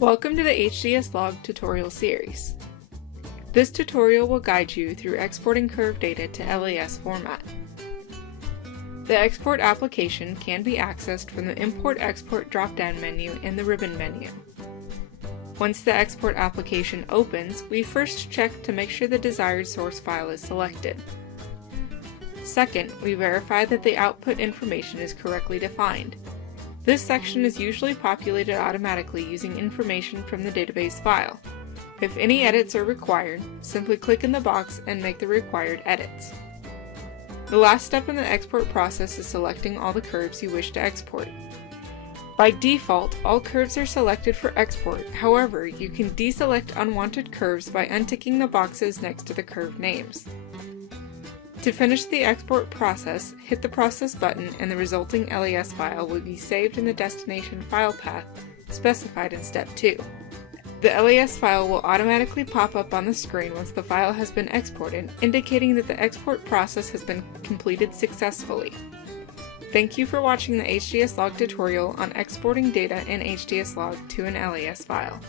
Welcome to the HDSlog tutorial series. This tutorial will guide you through exporting curve data to LAS format. The export application can be accessed from the Import/Export drop-down menu in the ribbon menu. Once the export application opens, we first check to make sure the desired source file is selected. Second, we verify that the output information is correctly defined. This section is usually populated automatically using information from the database file. If any edits are required, simply click in the box and make the required edits. The last step in the export process is selecting all the curves you wish to export. By default, all curves are selected for export. However, you can deselect unwanted curves by unticking the boxes next to the curve names. To finish the export process, hit the process button and the resulting LAS file will be saved in the destination file path specified in step 2. The LAS file will automatically pop up on the screen once the file has been exported, indicating that the export process has been completed successfully. Thank you for watching the HDSlog tutorial on exporting data in HDSlog to an LAS file.